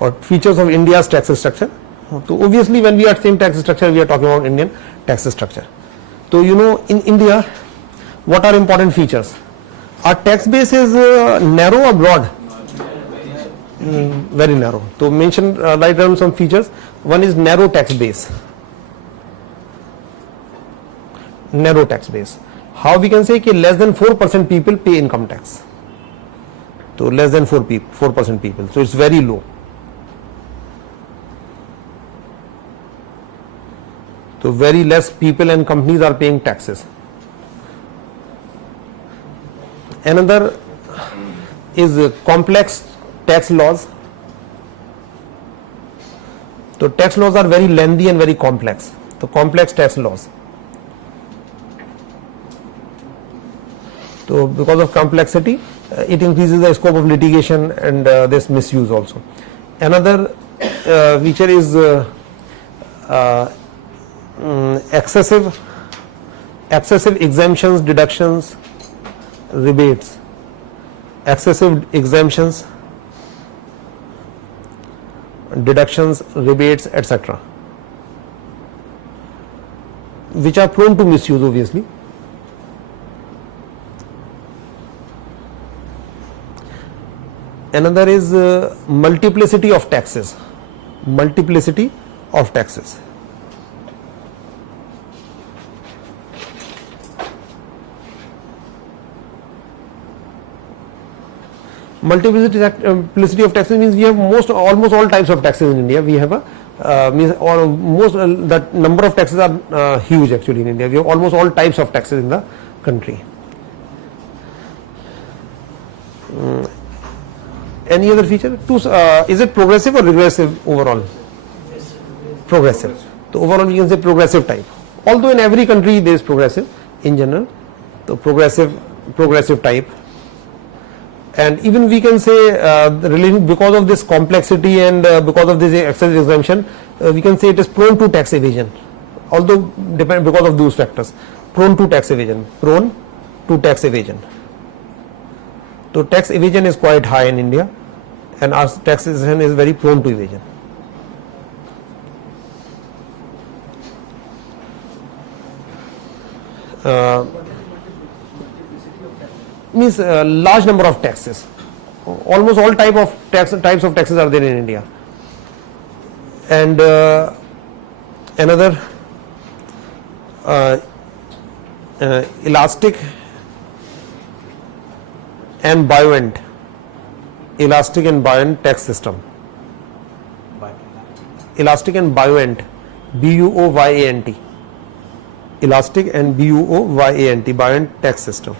or features of India's tax structure. So obviously when we are saying tax structure, we are talking about Indian tax structure. So you know, in India, what are important features? Our tax base is narrow or broad? Very narrow. So mention, write down some features. One is narrow tax base. Narrow tax base. How we can say that less than 4% people pay income tax. So less than 4% people. So it's very low. So very less people and companies are paying taxes. Another is complex tax laws. So tax laws are very lengthy and very complex. So complex tax laws. So because of complexity, it increases the scope of litigation and this misuse also. Another feature is excessive exemptions, deductions, rebates. Excessive exemptions, deductions, rebates, etc., which are prone to misuse obviously. Another is multiplicity of taxes. Multiplicity of taxes. Multiplicity of taxes means we have almost all types of taxes in India. We have the number of taxes are huge actually in India. We have almost all types of taxes in the country. Any other feature? Is it progressive or regressive overall? Progressive. So overall you can say progressive type. Although in every country there is progressive in general. So progressive type. And even we can say because of this complexity and because of this excessive exemption, we can say it is prone to tax evasion. Although because of those factors, prone to tax evasion. So tax evasion is quite high in India, and our taxation is very prone to evasion. Means large number of taxes. Almost all types of taxes are there in India. And another elastic and buoyant tax system. Elastic and buoyant, B-U-O-Y-A-N-T. Elastic and B-U-O-Y-A-N-T, buoyant tax system.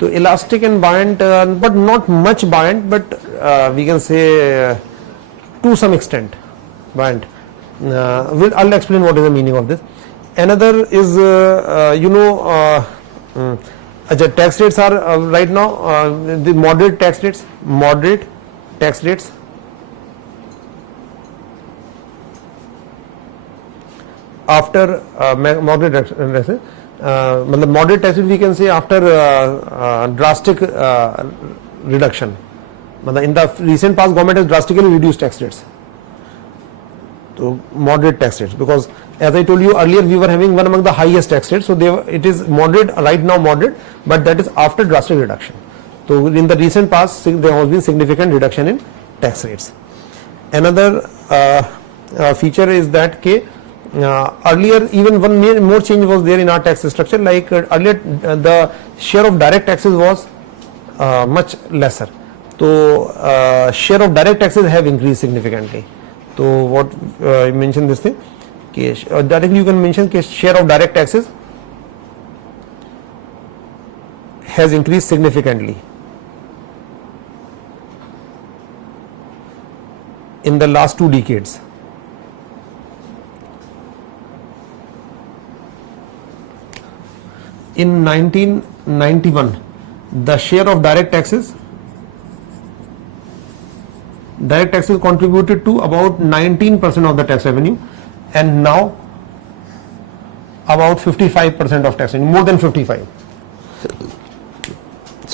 So elastic and buoyant, but not much buoyant, but we can say to some extent buoyant. I'll explain what is the meaning of this. Another is the tax rates are right now the moderate tax rates. After moderate tax rate we can say after drastic reduction. In the recent past, government has drastically reduced tax rates. So moderate tax rates, because as I told you earlier, we were having one among the highest tax rates. So it is moderate right now, but that is after drastic reduction. So in the recent past, there has been significant reduction in tax rates. Another feature is that earlier even one more change was there in our tax structure. Like earlier the share of direct taxes was much lesser. So share of direct taxes have increased significantly. So what I mentioned this thing, directly you can mention share of direct taxes has increased significantly in the last 2 decades. In 1991, the share of direct taxes contributed to about 19% of the tax revenue, and now about 55% of tax revenue, more than 55.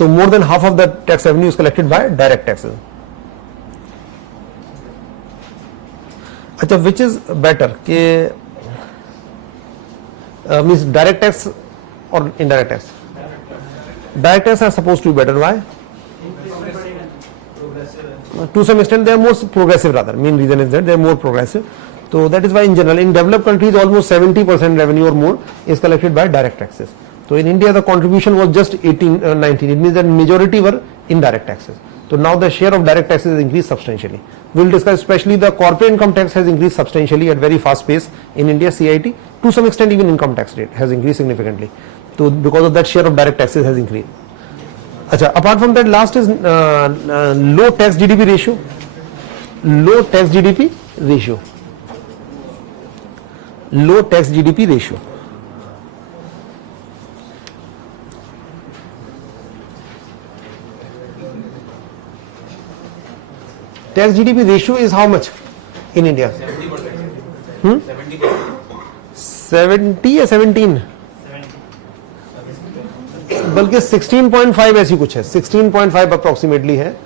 So more than half of the tax revenue is collected by direct taxes. अच्छा, which is better कि means direct tax or indirect tax? Direct tax are supposed to be better. Why? To some extent they are more progressive rather. Main reason is that they are more progressive. So that is why in general in developed countries almost 70% revenue or more is collected by direct taxes. So in India the contribution was just 19. It means that majority were indirect taxes. So now the share of direct taxes has increased substantially. We will discuss especially the corporate income tax has increased substantially at very fast pace in India. CIT, to some extent even income tax rate has increased significantly. So because of that share of direct taxes has increased. Achha, apart from that, last is low tax GDP ratio. Low tax GDP ratio. Low tax GDP ratio. Tax GDP ratio is how much in India? 70%. 70 या 17? बल्कि 16.5 ऐसी कुछ है, 16.5 approximately है.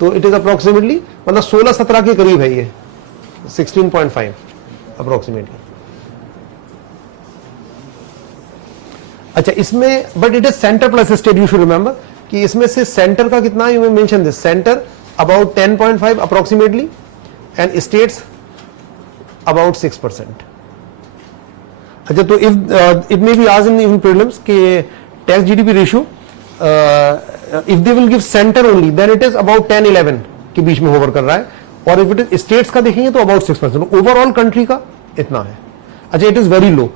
तो it is approximately मतलब 16-17 के करीब है ये, 16.5 अप्रोक्सीमेटली. अच्छा, इसमें but it is centre plus state. You should remember कि इसमें से सेंटर का कितना, you mention this, centre about 10.5 approximately and states about 6%. अच्छा, तो if it may be asked in prelims के tax GDP ratio if they will give centre only then it is about 10-11 के बीच में होवर कर रहा है, और इफ इट इज स्टेट्स का देखेंगे तो अबाउट 6%. ओवरऑल कंट्री का इतना है. अच्छा, it is very low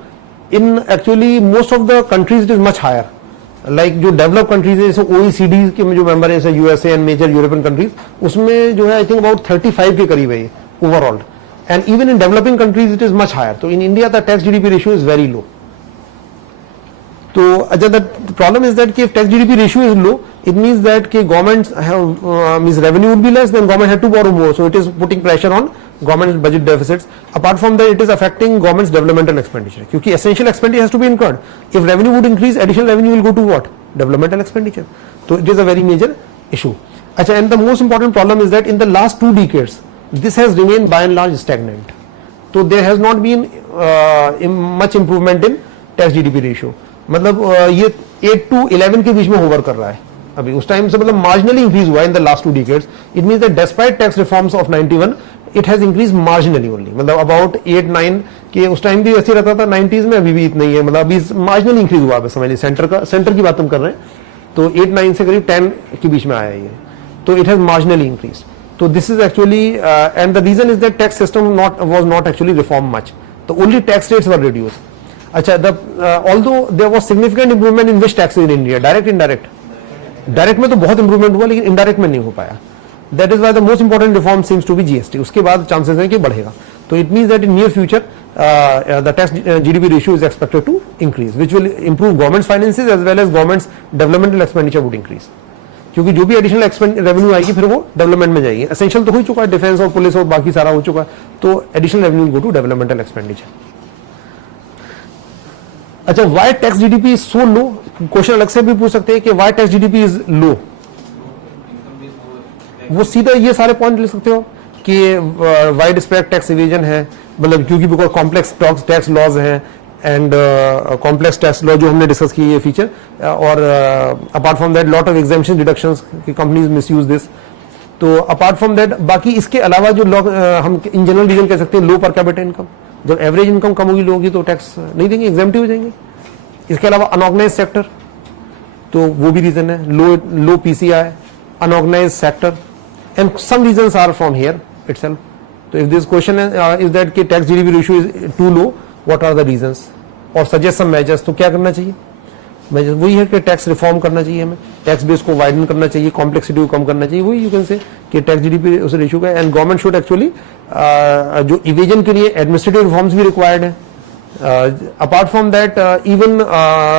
in actually most of the countries. It is much higher. Like जो डेवलप कंट्रीज है जैसे OECD के जो मेंबर है जैसे USA and major European countries, उसमें जो है आई थिंक अबाउट 35 के करीब है ये overall. And even in developing countries it is much higher. So in India the tax GDP ratio is very low. So the problem is that if tax GDP ratio is low, it means that governments have means revenue would be less, then government had to borrow more. So it is putting pressure on government's budget deficits. Apart from that, it is affecting government's developmental expenditure. Because essential expenditure has to be incurred. If revenue would increase, additional revenue will go to what? Developmental expenditure. So it is a very major issue. Achha, and the most important problem is that in the last 2 decades, this has remained by and large stagnant. So there has not been much improvement in tax GDP ratio. मतलब ये 8 to 11 के बीच में hover कर रहा है अभी. उस time से मतलब मार्जिनली इंक्रीज हुआ इन the last 2 decades. It means that despite tax reforms of 91 it has increase marginally only. मतलब अबाउट 8-9 के उस टाइम भी ऐसे रहता था 90s में, अभी भी इतना ही है. मतलब अभी मार्जिनली इंक्रीज हुआ है, समझ लीजिए सेंटर की बात हम कर रहे हैं. तो 8-9 से करीब 10 के बीच में आया है ये. तो it has marginally increase. So this is actually and the reason is that tax system was not actually reformed much. The only tax rates were reduced. Achha, although there was significant improvement in which taxes in India, direct, indirect. Direct में तो बहुत improvement हुआ लेकिन indirect में नहीं हो पाया. That is why the most important reform seems to be GST. उसके बाद chances हैं कि बढ़ेगा. So it means that in near future the tax GDP ratio is expected to increase, which will improve government's finances as well as government's developmental expenditure would increase. क्योंकि जो भी additional revenue आएगी फिर वो development में जाएगी. Essential तो हो चुका है, डिफेंस और पुलिस और बाकी सारा हो चुका है, तो additional revenue go to developmental expenditure. अच्छा, why tax GDP is so low? Question अलग से भी पूछ सकते हैं कि why tax GDP is low. वो सीधा ये सारे पॉइंट ले सकते हो कि वाइड स्प्रेड टैक्स इवेजन है, मतलब क्योंकि बिकॉज कॉम्प्लेक्स टैक्स लॉज हैं एंड कॉम्प्लेक्स टैक्स लॉ जो हमने डिस्कस की ये फीचर, और apart from that lot of exemption deductions की कंपनीज मिसयूज दिस. तो अपार्ट फ्रॉम दैट बाकी इसके अलावा जो लॉ हम इन जनरल रीजन कह सकते हैं लो पर कैपिटा इनकम. जब एवरेज इनकम कम होगी लोगों की तो टैक्स नहीं देंगे, एग्जाम्प्टिव हो जाएंगे. इसके अलावा अनऑर्गेनाइज सेक्टर, तो वो भी रीजन है. Low PCI, unorganised sector, and some reasons are from here itself. तो if this question is that कि tax GDP ratio is too low, what are the reasons, और सजेस्ट सम मेजर्स. तो क्या करना चाहिए? मेजर्स वही है कि टैक्स रिफॉर्म करना चाहिए, हमें टैक्स बेस को वाइडन करना चाहिए, कॉम्प्लेक्सिटी को कम करना चाहिए. वही यू कैन से कि टैक्स जीडीपी उस रेशियो का. एंड गवर्नमेंट शुड एक्चुअली जो इवेजन के लिए एडमिनिस्ट्रेटिव रिफॉर्म्स भी रिक्वायर्ड है. apart from that even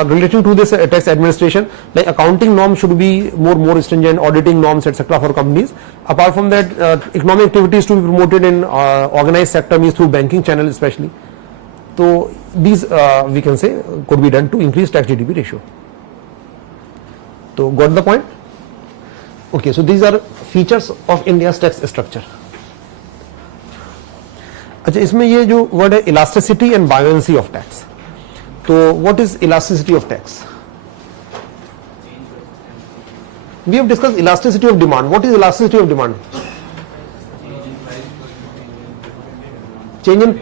relating to this tax administration, like accounting norms should be more stringent, auditing norms etc. for companies. Apart from that economic activities to be promoted in organized sector, means through banking channel especially. So these we can say could be done to increase tax GDP ratio. तो got the point. Okay, so these are features of India's tax structure. अच्छा, इसमें ये जो word है elasticity and buoyancy of tax, तो what is elasticity of tax? We have discussed elasticity of demand. What is elasticity of demand? Change in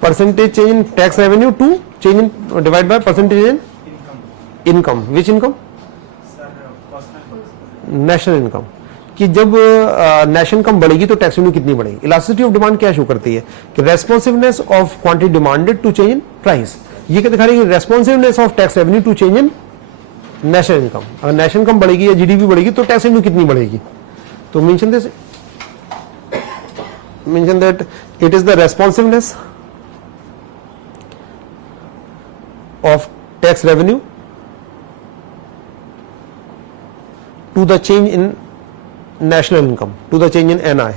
percentage change in tax revenue to change in divided by percentage in income. Which income? National income. कि जब national income बढ़ेगी तो tax revenue कितनी बढ़ेगी. Elasticity of demand क्या show करती है कि responsiveness of quantity demanded to change in price. ये क्या दिखा रही है? Responsiveness of tax revenue to change in national income. अगर नेशनल इनकम बढ़ेगी या जीडीपी बढ़ेगी तो टैक्स रेवेन्यू कितनी बढ़ेगी. तो mention that it is the responsiveness of tax revenue to the change in national income, to the change in NI.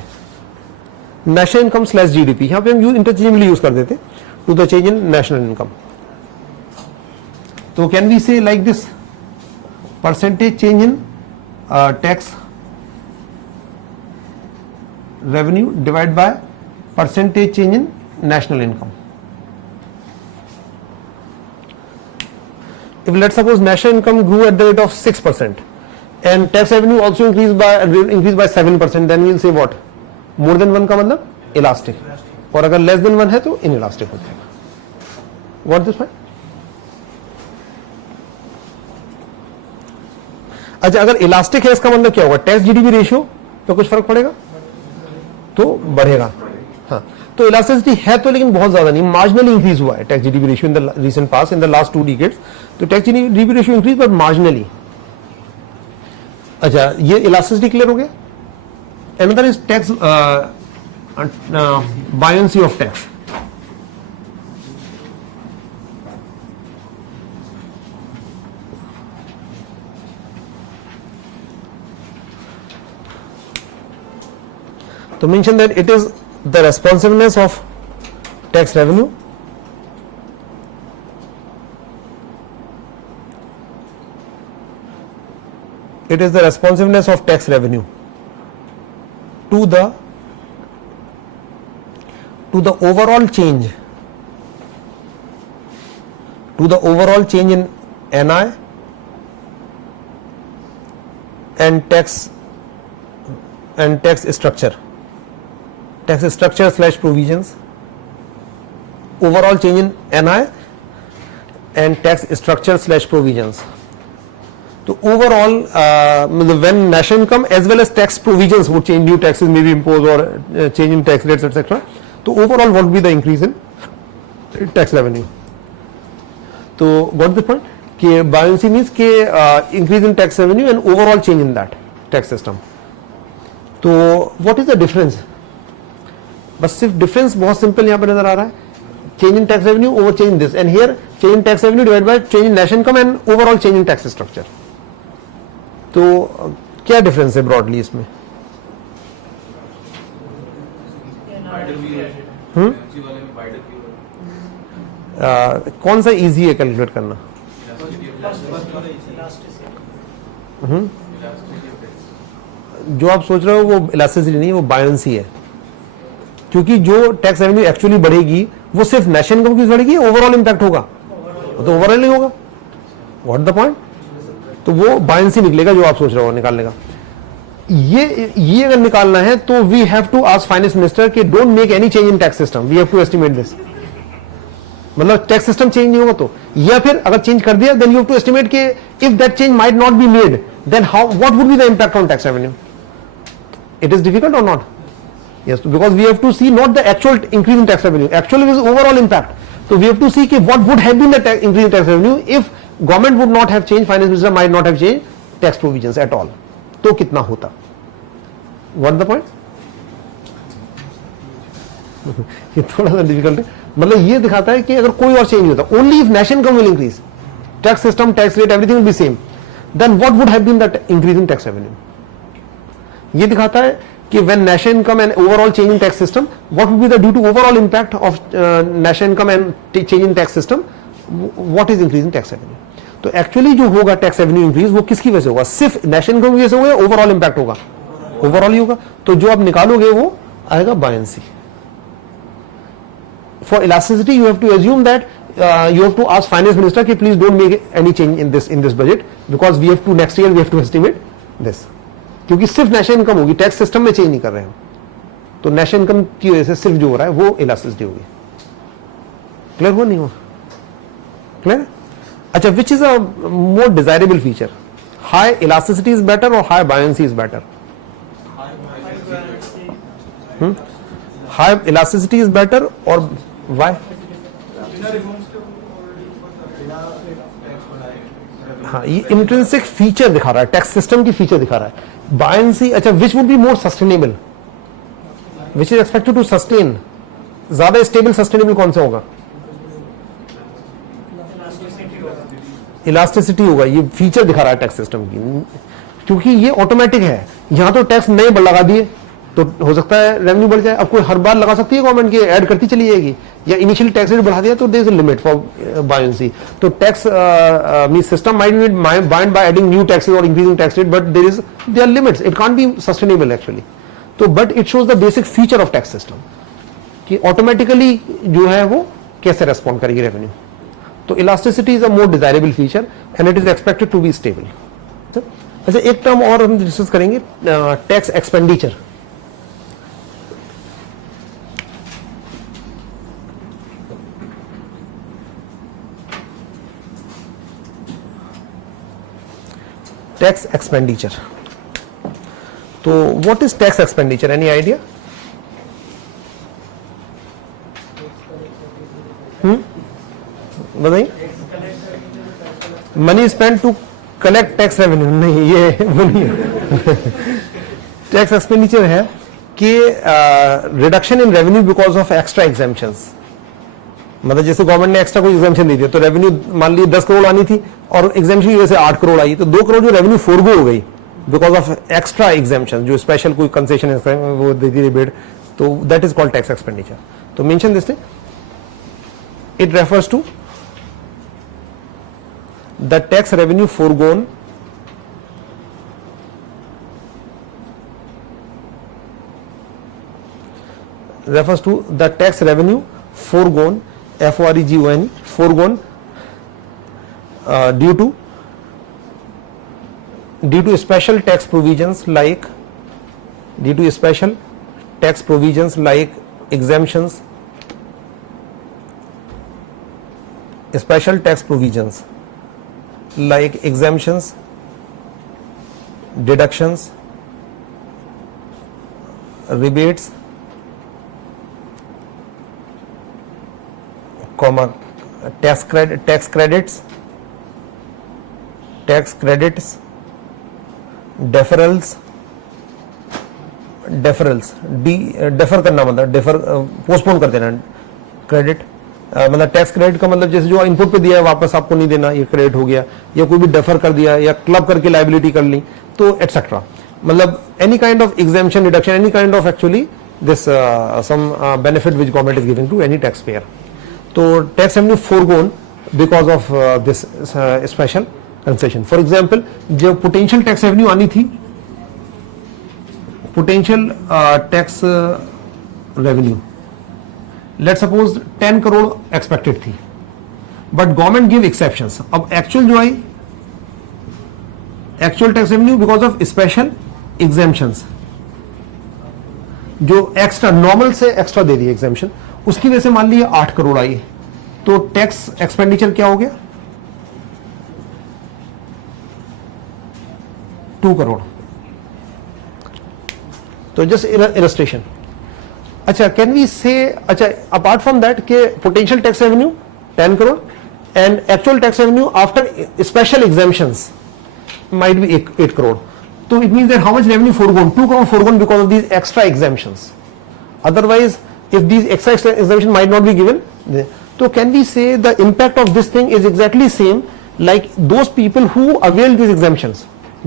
National income slash GDP, यहां पे हम इंटरचेंजेबली यूज कर देते, to the change in national income. तो can we say like this, percentage change in tax revenue divide by percentage change in national income. If let's suppose national income grew at the rate of 6% and tax revenue also increased by 7%, then we'll say what? More than 1 का मतलब elastic, और अगर less than 1 है तो inelastic हो जाएगा. What this point? अच्छा, अगर इलास्टिक है इसका मतलब क्या होगा? टैक्स जीडीपी रेशियो पे कुछ फर्क पड़ेगा तो बढ़ेगा. हाँ, तो इलास्टिसिटी है तो लेकिन बहुत ज्यादा नहीं, मार्जिनली इंक्रीज हुआ है tax GDP ratio in the recent past, in the last 2 decades. तो tax GDP ratio increase but marginally. अच्छा, ये इलास्टिसिटी क्लियर हो गया. Another is tax buoyancy of tax. तो mention that it is the responsiveness of tax revenue it is the responsiveness of tax revenue to the overall change in NI and tax structure. Tax structure slash provisions, overall change in NI and tax structure slash provisions. तो overall when national income as well as tax provisions would change, new taxes may be imposed or change in tax rates etc. तो overall what would be the increase in tax revenue. तो got the point कि buoyancy means कि increase in tax revenue and overall change in that tax system. तो what is the difference? बस सिर्फ difference बहुत simple यहां पर नजर आ रहा है. Change in tax revenue over change this, and here change in tax revenue divide by change in national income and overall change in tax structure. तो क्या डिफरेंस है ब्रॉडली इसमें? कौन सा इजी है कैलकुलेट करना? जो आप सोच रहे हो वो इलास्टिसिटी नहीं, वो बायोएंसी है. क्योंकि जो टैक्स रेवेन्यू एक्चुअली बढ़ेगी वो सिर्फ नेशनल इनकम की बढ़ेगी, ओवरऑल इंपैक्ट होगा तो ओवरऑल नहीं होगा. What the point? तो वो बायोएंसी निकलेगा जो आप सोच रहे हो निकालने का. ये अगर निकालना है तो we have to ask finance minister कि don't make any change in tax system, we have to estimate this. मतलब टैक्स सिस्टम चेंज नहीं होगा तो, या फिर अगर चेंज कर दिया then you have to estimate कि if that change might not be made then how what would be the impact on tax revenue. It is difficult or not? Yes, because we have to see not the actual increase in tax revenue. Actually, is overall impact. So we have to see what would have been the increase in tax revenue if government would not have changed, finance minister might not have changed tax provisions at all. तो कितना होता? What the point? ये थोड़ा सा difficult है. मतलब ये दिखाता है कि अगर कोई और चेंज होता, only if national income will increase, tax system, tax rate, everything will be same, then what would have been that increase in tax revenue? ये दिखाता है कि when national income and overall change in tax system, what would be the due to overall impact of national income and change in tax system, what is increase in tax revenue. तो actually जो होगा tax revenue increase वो किसकी वजह से होगा, सिर्फ national income की वजह से होगा या ओवरऑल इंपैक्ट होगा, ओवरऑल ही होगा. तो जो आप निकालोगे वो आएगा buoyancy. For elasticity you have to assume that you have to ask finance minister कि please don't make any change in this budget because we have to next year we have to estimate this, क्योंकि सिर्फ national income होगी, tax system में change नहीं कर रहे हैं. तो नेशनल इनकम की वजह से सिर्फ जो हो रहा है वो इलास्टिसिटी होगी. क्लियर हुआ नहीं हुआ? क्लियर. अच्छा, which is a more desirable feature, high elasticity is better or high buoyancy is better? High elasticity is better और व्हाई? हाँ, ये इंट्रिंसिक फीचर दिखा रहा है, टैक्स सिस्टम की फीचर दिखा रहा है. बायंसी, अच्छा, which would be more sustainable, which is expected to sustain, ज्यादा स्टेबल सस्टेनेबल कौन सा होगा? इलास्टिसिटी होगा. ये फीचर दिखा रहा है टैक्स सिस्टम की, क्योंकि ये ऑटोमेटिक है. यहां तो टैक्स नए लगा दिए तो हो सकता है रेवेन्यू बढ़ जाए. अब कोई हर बार लगा सकती है गवर्नमेंट की, ऐड करती चली जाएगी, या इनिशियल टैक्स रेट बढ़ा दिया तो there is a limit for buoyancy. तो tax mean system might be bind by adding new taxes और increasing tax rate, but there are limits, it can't be sustainable actually. तो but it shows the basic feature of tax system कि automatically जो है वो कैसे respond करेगी रेवेन्यू. तो elasticity is a more desirable feature and it is expected to be stable. अच्छा, एक टर्म और हम डिस्कस करेंगे, टैक्स एक्सपेंडिचर. Tax expenditure. तो what is tax expenditure, any idea? बताइए. Money spend to collect tax revenue, नहीं, ये वो नहीं है. टैक्स एक्सपेंडिचर है कि reduction in revenue because of extra exemptions. मतलब जैसे गवर्नमेंट ने एक्स्ट्रा कोई एग्जामेशन दे दिया तो रेवेन्यू मान लीजिए 10 करोड़ आनी थी और एग्जामेशन की वजह से 8 करोड़ आई, तो 2 करोड़ जो रेवेन्यू फोरगो हो गई बिकॉज ऑफ एक्स्ट्रा एग्जामेशन, जो स्पेशल कोई कंसेशन है वो दे दी रिबेट, तो that is called tax expenditure. तो mention this thing, it refers to the tax revenue foregone refers to the tax revenue foregone, F-O-R-E-G-O-N, foregone due to special tax provisions like exemptions, special tax provisions like exemptions, deductions, rebates, comma, tax credits, deferrals, defer करना मतलब postpone कर देना. Credit मतलब tax credit का मतलब जैसे जो input पे दिया है वापस आपको नहीं देना, ये क्रेडिट हो गया, या कोई भी डेफर कर दिया या क्लब करके लायबिलिटी कर ली, तो एटसेट्रा. मतलब any kind of exemption, reduction, any kind of actually this some benefit which government is giving to any tax payer. तो tax revenue foregone because of this special concession. For example, जो potential tax revenue आनी थी, potential tax revenue let suppose 10 crore expected थी, but government give exceptions. अब actual जो आई, actual tax revenue because of special exemptions, जो extra normal से extra दे दी exemption, उसकी वजह से मान लीजिए 8 करोड़ आई, तो टैक्स एक्सपेंडिचर क्या हो गया? 2 करोड़. तो जस्ट इलस्ट्रेशन. अच्छा, कैन वी से, अच्छा अपार्ट फ्रॉम दैट के potential tax revenue 10 crore and actual tax revenue after special exemptions might be 8 crore. So it means that how much revenue foregone? 2 crore foregone because of these extra exemptions. Otherwise, if these extra exemptions might not be given, so can we say the impact of this thing is exactly same like those people who avail these exemptions,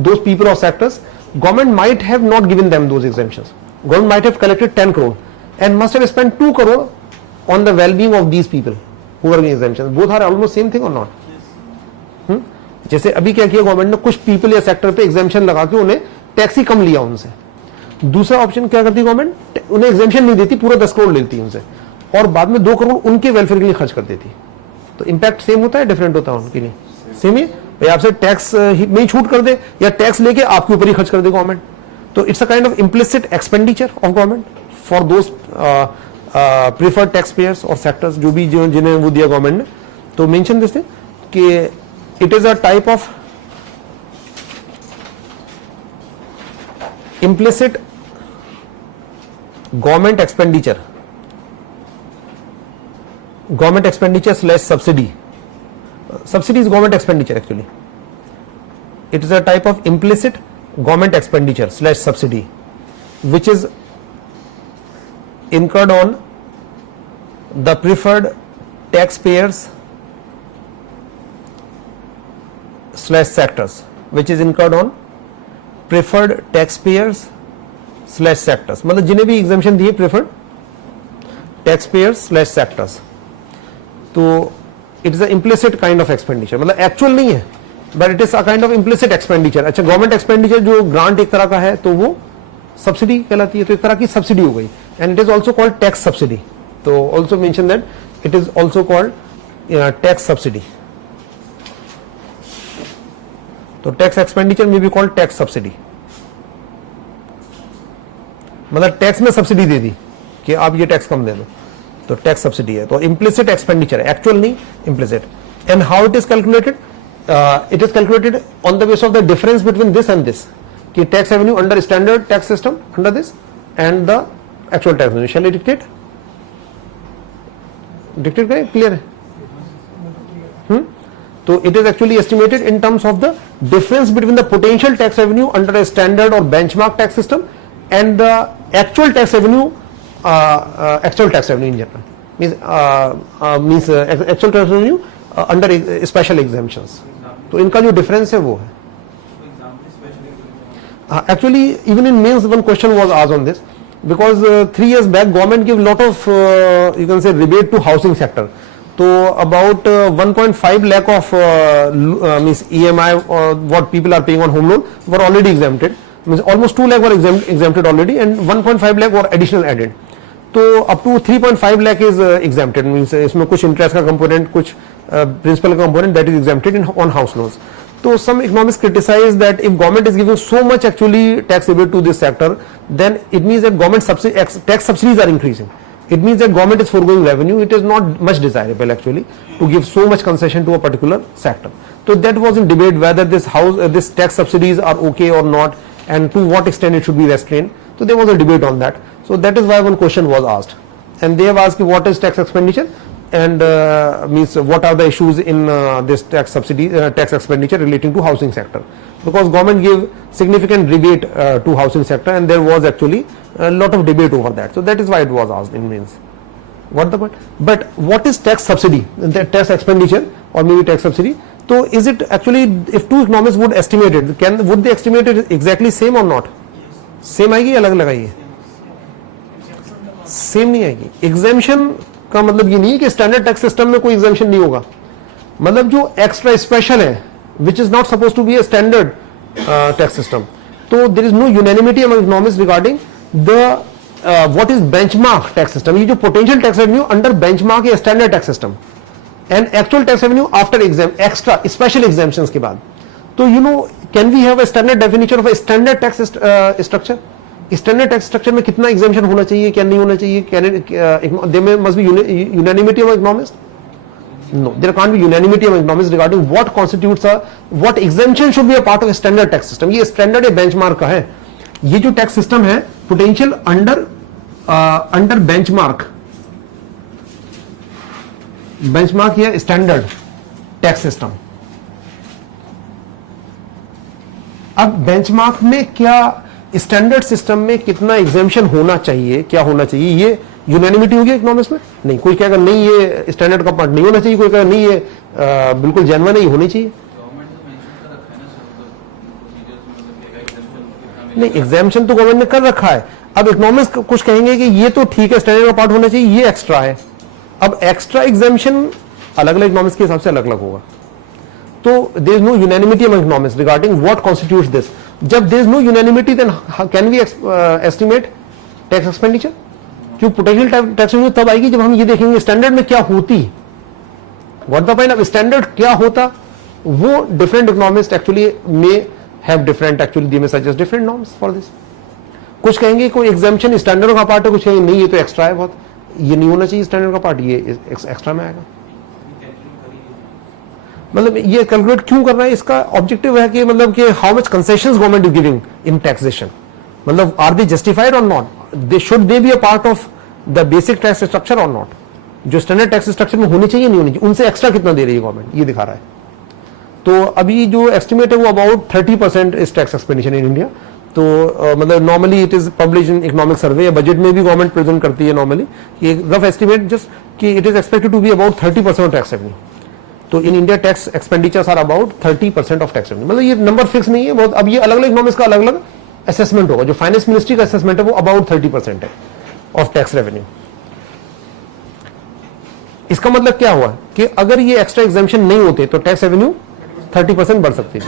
those people or sectors, government might have not given them those exemptions. Government might have collected 10 crore and must have spent 2 crore on the well-being of these people who are in exemption. Both are almost same thing or not? जैसे अभी क्या किया government ने, कुछ people या sector पे exemption लगा के उन्हें टैक्स ही कम लिया उनसे. दूसरा ऑप्शन क्या करती है गवर्नमेंट, उन्हें एग्जाम्पशन नहीं देती, पूरा 10 करोड़ लेती है उनसे और बाद में 2 करोड़ उनके वेलफेयर के लिए खर्च कर देती. तो इंपैक्ट सेम होता है, डिफरेंट होता है उनके लिए? सेम ही भाई, आपसे टैक्स में ही छूट कर दे या टैक्स लेके आपके ऊपर ही खर्च कर दे गवर्नमेंट. तो it's a kind of implicit expenditure of government for those preferred tax payers और सेक्टर्स जो भी जिन्हें वो दिया गवर्नमेंट ने. तो मेंशन दिस थिंग कि it is a type of implicit government expenditure slash subsidy. Subsidy is government expenditure actually. It is a type of implicit government expenditure slash subsidy which is incurred on the preferred taxpayers slash sectors, which is incurred on preferred taxpayers slash sectors. मतलब जिन्हें भी exemption दिए preferred taxpayers slash sectors. तो it is a implicit kind of expenditure. मतलब actual नहीं है, but it is a kind of implicit expenditure. अच्छा, government expenditure जो grant एक तरह का है तो वो subsidy कहलाती है, तो एक तरह की subsidy हो गई. And it is also called tax subsidy. तो also mention that it is also called tax subsidy. तो टैक्स एक्सपेंडिचर में भी कॉल्ड टैक्स सब्सिडी. मतलब टैक्स में सब्सिडी दे दी कि आप ये टैक्स कम दे दो, तो टैक्स सब्सिडी है. तो इम्प्लिसिट एक्सपेंडिचर है, एक्चुअल नहीं, implicit. And how it is calculated? It is calculated on the base of the difference between this and this, कि tax revenue under standard tax system under this and the actual tax revenue. Shall dictate करें? Clear है? So it is actually estimated in terms of the difference between the potential tax revenue under a standard or benchmark tax system and the actual tax revenue in general. Means actual tax revenue under special exemptions. तो इनका जो difference है वो है. Actually, even in mains one question was asked on this because 3 years back government gave lot of you can say rebate to housing sector. तो about 1.5 lakh of means EMI or what people are paying on home loan were already exempted. Means almost 2 lakh were exempted already and 1.5 lakh were additional added. तो up to 3.5 lakh is exempted. Means इसमें कुछ interest का component, कुछ principal का component that is exempted on house loans. So some economists criticize that if government is giving so much actually tax rebate to this sector, then it means that government tax subsidies are increasing. It means that government is foregoing revenue. It is not much desirable actually to give so much concession to a particular sector. So that was in debate whether this tax subsidies are okay or not, and to what extent it should be restrained. So there was a debate on that. So that is why one question was asked, and they have asked what is tax expenditure and means what are the issues in this tax subsidy tax expenditure relating to housing sector, because government gave significant rebate to housing sector and there was actually a lot of debate over that. So that is why it was asked in means what the point. But what is tax subsidy, the tax expenditure or maybe tax subsidy? So is it actually, if two economists would estimate it, would they estimate it exactly same or not? Same आएगी, अलग अलग आएगी? Same नहीं आएगी. Exemption का मतलब ये नहीं है कि स्टैंडर्ड टैक्स सिस्टम में कोई एग्जेम्पशन नहीं होगा. मतलब जो एक्स्ट्रा स्पेशल है which is not suppose to be a standard tax system, तो there is no unanimity among economist regarding the what is benchmark tax system. ये जो potential tax revenue under benchmark या standard tax system and actual tax revenue after extra special exemptions के बाद. तो you know, can we have a standard definition of a standard tax structure? Standard tax structure में कितना exemption होना चाहिए, क्या नहीं होना चाहिए? There must be unanimity of economist. No, there can't be unanimity among economists regarding what constitutes what exemption should be a part of a standard tax system. ये standard या benchmark का है. ये जो tax system है potential under benchmark या standard tax system. अब benchmark में क्या standard system में कितना exemption होना चाहिए, क्या होना चाहिए, ये यूनैनिमिटी होगी इकोनॉमिक्स में? नहीं. कोई कहेगा नहीं ये स्टैंडर्ड का पार्ट नहीं होना चाहिए, कोई कहेगा नहीं ये बिल्कुल जेन्युइन नहीं होनी चाहिए. नहीं, एग्जामिशन तो गवर्नमेंट ने कर रखा है। अब इकोनॉमिक्स कुछ कहेंगे कि ये तो ठीक है, स्टैंडर्ड का पार्ट होना चाहिए, ये एक्स्ट्रा है। अब एक्स्ट्रा एग्जामिशन अलग अलग इकोनॉमिक्स के हिसाब से अलग अलग होगा। तो there is no unanimity among economics regarding what constitutes this. जब there is no unanimity then can we estimate tax expenditure? क्यों पोटेंशियल टैक्स रेवेन्यू तब आएगी जब हम ये देखेंगे स्टैंडर्ड में क्या होती, what the point of standard क्या होता। वो different economist actually may have different, actually they may suggest different norms for this. कुछ कहेंगे कोई एग्जामिशन स्टैंडर्ड का पार्ट है, कुछ कहेंगे नहीं ये तो एक्स्ट्रा है, बहुत ये नहीं होना चाहिए स्टैंडर्ड का पार्ट, ये एक्स्ट्रा में आएगा। मतलब ये कैलकुलेट क्यों कर रहा है, इसका ऑब्जेक्टिव है कि मतलब कि how much concessions government is giving in taxation, मतलब आर दे जस्टिफाइड और not, they should they be a part of the basic tax structure और नॉट। जो स्टैंडर्ड टैक्स स्ट्रक्चर में होनी चाहिए नहीं होनी चाहिए, उनसे एक्स्ट्रा कितना दे रही है गवर्नमेंट, ये दिखा रहा है। तो अभी जो एस्टिमेट है वो about 30% is tax expenditure in India. तो मतलब normally it is publish in economic survey या बजट में भी गवर्नमेंट प्रेजेंट करती है नॉर्मली कि एक रफ एस्टिमेट जस्ट कि it is expected to be about 30% tax revenue. तो in India tax expenditures are about 30% of tax revenue. मतलब ये नंबर फिक्स नहीं है बहुत, अब ये अलग अलग इकोनॉमिक्स का अलग अलग असेसमेंट होगा। जो फाइनेंस मिनिस्ट्री का असेसमेंट है वो अबाउट 30% है ऑफ टैक्स रेवेन्यू। इसका मतलब क्या हुआ कि अगर ये एक्स्ट्रा एग्जामिशन नहीं होते तो टैक्स रेवेन्यू 30% बढ़ सकती थी।